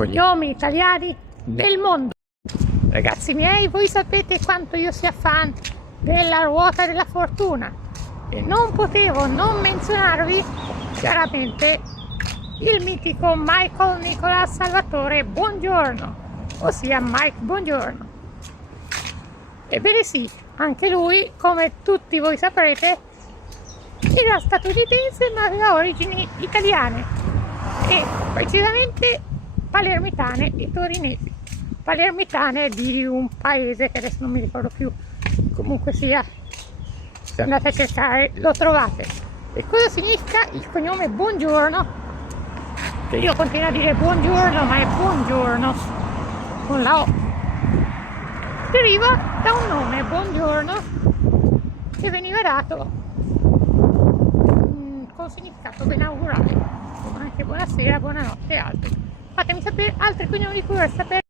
cognomi italiani del mondo. Ragazzi miei, voi sapete quanto io sia fan della ruota della fortuna e non potevo non menzionarvi chiaramente il mitico Michael Nicolas Salvatore Bongiorno, ossia Mike Bongiorno. Ebbene sì, anche lui, come tutti voi saprete, era statunitense ma aveva origini italiane e precisamente palermitane e torinesi. Palermitane di un paese che adesso non mi ricordo più, comunque sia, se andate a cercare lo trovate. E cosa significa il cognome Bongiorno? Che io continuo a dire buongiorno, ma è buongiorno con la O. Deriva da un nome, Bongiorno, che veniva dato con significato benaugurale, come anche buonasera, buonanotte e altri. Fatemi sapere altri cognomi di cui vorrei sapere.